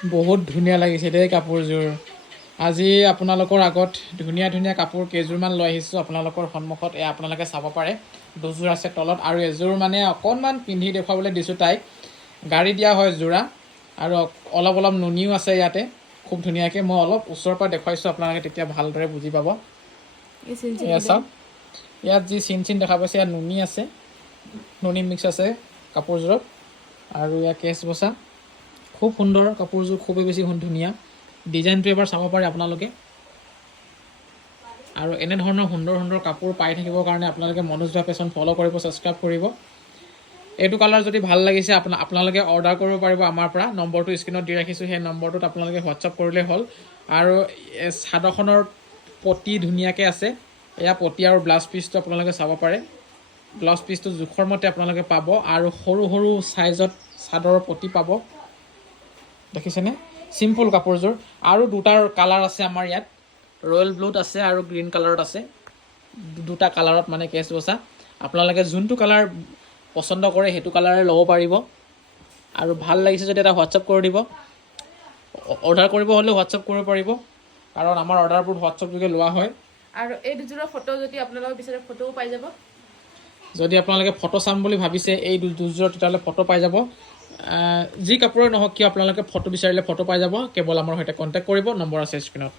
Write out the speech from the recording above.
বহুত ধুনীয়া লাগিছে দেই কাপোৰযোৰ আজি আপোনালোকৰ আগত ধুনীয়া ধুনীয়া কাপোৰ কেইযোৰমান লৈ আহিছোঁ আপোনালোকৰ সন্মুখত এয়া আপোনালোকে চাব পাৰে দুযোৰ আছে তলত আৰু এযোৰ মানে অকণমান পিন্ধি দেখুৱাবলৈ দিছোঁ তাইক গাড়ী দিয়া হয় যোৰা আৰু অলপ অলপ নুনিও আছে ইয়াতে খুব ধুনীয়াকৈ মই অলপ ওচৰৰ পৰা দেখুৱাইছোঁ আপোনালোকে তেতিয়া ভালদৰে বুজি পাব এয়া চাওক ইয়াত যি চিন চিন দেখা পাইছে ইয়াত নুনি আছে নুনি মিক্স আছে কাপোৰযোৰত আৰু ইয়াত কেছ বচা খুব সুন্দৰ কাপোৰযোৰ খুবেই বেছি ধুনীয়া ডিজাইনটো এবাৰ চাব পাৰে আপোনালোকে আৰু এনেধৰণৰ সুন্দৰ সুন্দৰ কাপোৰ পাই থাকিবৰ কাৰণে আপোনালোকে মনোজ দা ফেশ্বন ফ'ল' কৰিব ছাবস্ক্ৰাইব কৰিব এইটো কালাৰ যদি ভাল লাগিছে আপোনালোকে অৰ্ডাৰ কৰিব পাৰিব আমাৰ পৰা নম্বৰটো স্ক্ৰীণত দি ৰাখিছোঁ সেই নম্বৰটোত আপোনালোকে হোৱাটছআপ কৰিলেই হ'ল আৰু চাদৰখনৰ পটি ধুনীয়াকৈ আছে এয়া পটি আৰু ব্লাউজ পিচটো আপোনালোকে চাব পাৰে ব্লাউজ পিচটো জোখৰ মতে আপোনালোকে পাব আৰু সৰু সৰু চাইজত চাদৰৰ পটি পাব দেখিছেনে চিম্পুল কাপোৰযোৰ আৰু দুটা কালাৰ আছে আমাৰ ইয়াত ৰয়েল ব্লুত আছে আৰু গ্ৰীণ কালাৰত আছে দুটা কালাৰত মানে কেছ বচা আপোনালোকে যোনটো কালাৰ পচন্দ কৰে সেইটো কালাৰে ল'ব পাৰিব আৰু ভাল লাগিছে যদি এটা হোৱাটছআপ কৰি দিব অৰ্ডাৰ কৰিব হ'লে হোৱাটছআপ কৰিব পাৰিব কাৰণ আমাৰ অৰ্ডাৰবোৰ হোৱাটছআপ যোগে লোৱা হয় আৰু এই দুযোৰৰ ফটো যদি আপোনালোকে বিচাৰে ফটোও পাই যাব যদি আপোনালোকে ফটো চাম বুলি ভাবিছে এই দুযোৰৰ তেতিয়াহ'লে ফটো পাই যাব যি কাপোৰে নহওক কিয় আপোনালোকে ফটো বিচাৰিলে ফটো পাই যাব কেৱল আমাৰ সৈতে কণ্টেক্ট কৰিব নম্বৰ আছে স্ক্ৰীণত